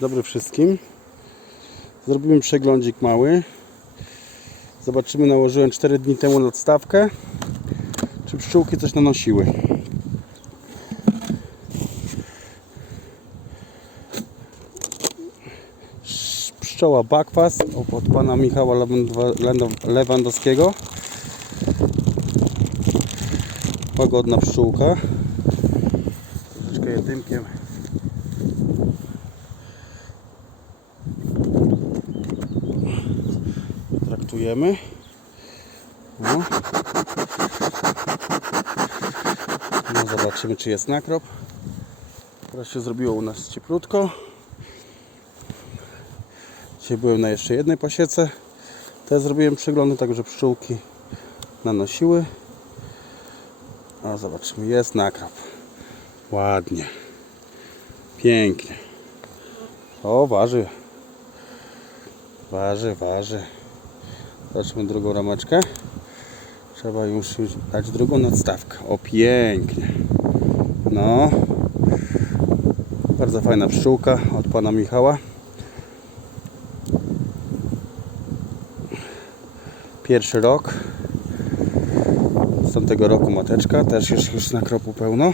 Dobry wszystkim. Zrobiłem przeglądzik mały. Zobaczymy, nałożyłem 4 dni temu nadstawkę. Czy pszczółki coś nanosiły. Sz- Pszczoła Bakwas od pana Michała Lewandowskiego. Łagodna pszczółka. Troszeczkę jedynkiem. Traktujemy. No. no zobaczymy czy jest nakrop. Teraz się zrobiło u nas cieplutko. Dzisiaj byłem na jeszcze jednej pasiece. Teraz zrobiłem przeglądy, także pszczółki nanosiły. A zobaczymy, jest nakrop. Ładnie. Pięknie. O, waży. Waży, waży. Zobaczmy drugą rameczkę. Trzeba już dać drugą nadstawkę. O, pięknie. No. Bardzo fajna pszczółka od pana Michała. Pierwszy rok. Z tamtego roku mateczka. Też już, już na kropu pełno.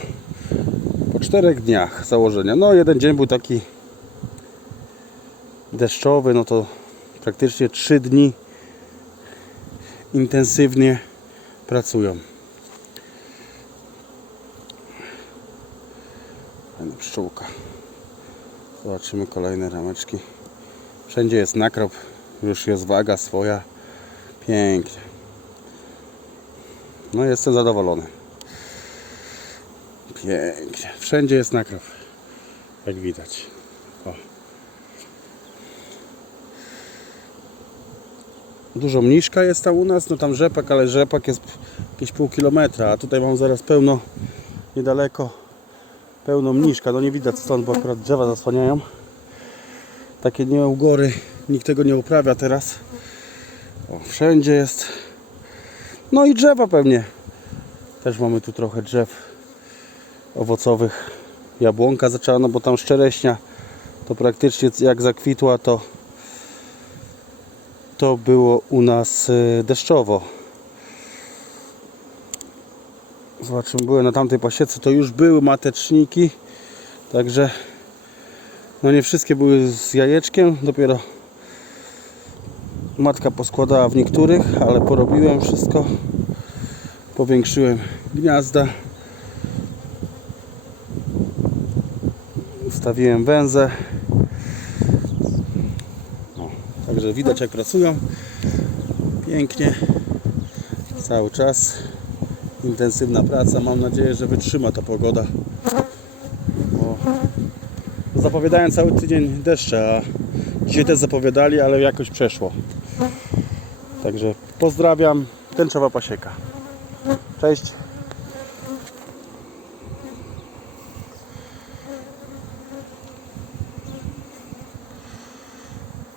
Po czterech dniach założenia. No, jeden dzień był taki deszczowy, no to praktycznie trzy dni intensywnie pracują. Fajna pszczółka. Zobaczymy kolejne rameczki. Wszędzie jest nakrop, już jest waga swoja. Pięknie. No jestem zadowolony. Pięknie. Wszędzie jest nakrop. Jak widać. Dużo mniszka jest tam u nas, no tam rzepak, ale rzepak jest jakieś pół kilometra, a tutaj mam zaraz pełno, niedaleko, pełno mniszka. No nie widać stąd, bo akurat drzewa zasłaniają. Takie nieugory, nikt tego nie uprawia teraz. O, wszędzie jest. No i drzewa pewnie. Też mamy tu trochę drzew owocowych. Jabłonka zaczęła, no bo tam szczereśnia to praktycznie jak zakwitła to to było u nas y, deszczowo. Zobaczymy, były na tamtej pasiece, to już były mateczniki, także no nie wszystkie były z jajeczkiem, dopiero matka poskładała w niektórych, ale porobiłem wszystko, powiększyłem gniazda, ustawiłem węzę, Także widać jak pracują. Pięknie. Cały czas. Intensywna praca. Mam nadzieję, że wytrzyma ta pogoda. Bo zapowiadają cały tydzień deszcze, a dzisiaj też zapowiadali, ale jakoś przeszło. Także pozdrawiam. Tęczowa pasieka. Cześć.